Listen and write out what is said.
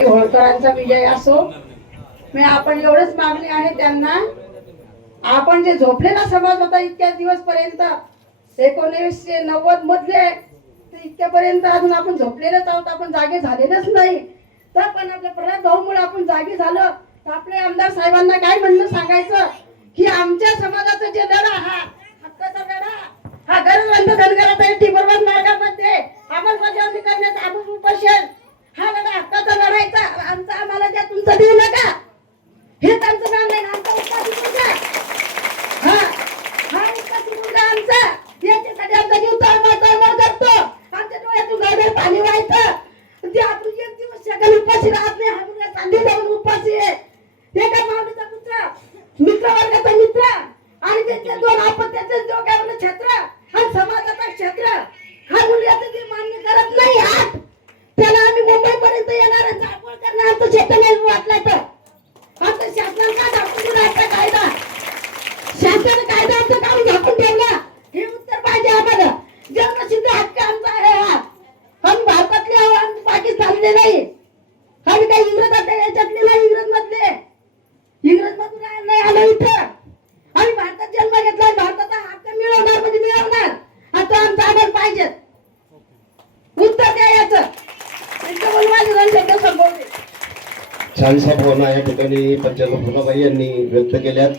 होळकरांचा विजय असो. मी आपण एवढंच मागणी आहे त्यांना, आपण जे झोपलेला समाज होता इतक्या दिवस पर्यंत 1990 मधले इतक्यापर्यंत अजून आपण झोपलेलेच आहोत, आपण जागे झालेलेच नाही. तर पण आपल्या प्रणात भाऊमुळे आपण जागे झालं. तर आपल्या आमदार साहेबांना काय म्हणणं सांगायचं की आमच्या समाजाचा जे लढा, हा हक्काचा लढा, हा गरजवंत धनगराचा टिबरवाद मार्गामध्ये अंमलबजावणी करण्याचा आपण उपोषण, हा लढा हक्काचा लढायचा. आमचा आम्हाला द्या, तुमचं देऊ नका, हे त्यांचं नाम नाही. आमचा उपाशी मुलगा, हा उपाशी मुलगा आमचा, याच्यासाठी आमचा जीव तळमळ करतो. आमच्या डोळ्यातून गळगळ पाणी व्हायचं. ते आपण एक दिवस सेकंद उपाशी राहत नाही. हा मुलगा सांधी जाऊन उपाशी आहे. ते काय माऊलीचा पुत्र, मित्र वर्गाचा मित्र, आणि त्याचे दोन आपत्याचे डोक्यावर क्षेत्र आणि समाजाचा क्षेत्र, हा मुलगाचं जे मान्य करत नाही, आज त्याला आम्ही मुंबई पर्यंत येणार, जाळपोळ करणार. आमचं क्षेत्र नाही वाटलं तर आमचं शासनानं का झाकून दिला? आपला कायदा, शासनाने कायदा आमचं काम झाकून ठेवला, हे उत्तर पाहिजे आम्हाला. जन्मसिद्ध हक्क आमचा आहे हा. आम्ही भारतातले आहोत, आम्ही पाकिस्तानले नाही. आम्ही काही इंग्रजाच्या याच्यातले नाही, इंग्रज मधून नाही आलो इथं. आम्ही भारतात जन्म घेतला, भारताचा हक्क मिळवणार म्हणजे मिळवणार. आता आमचं आम्हाला पाहिजे उत्तर द्या याचं. छानशा भावना या ठिकाणी पंचायत फुलाबाई यांनी व्यक्त केल्यात.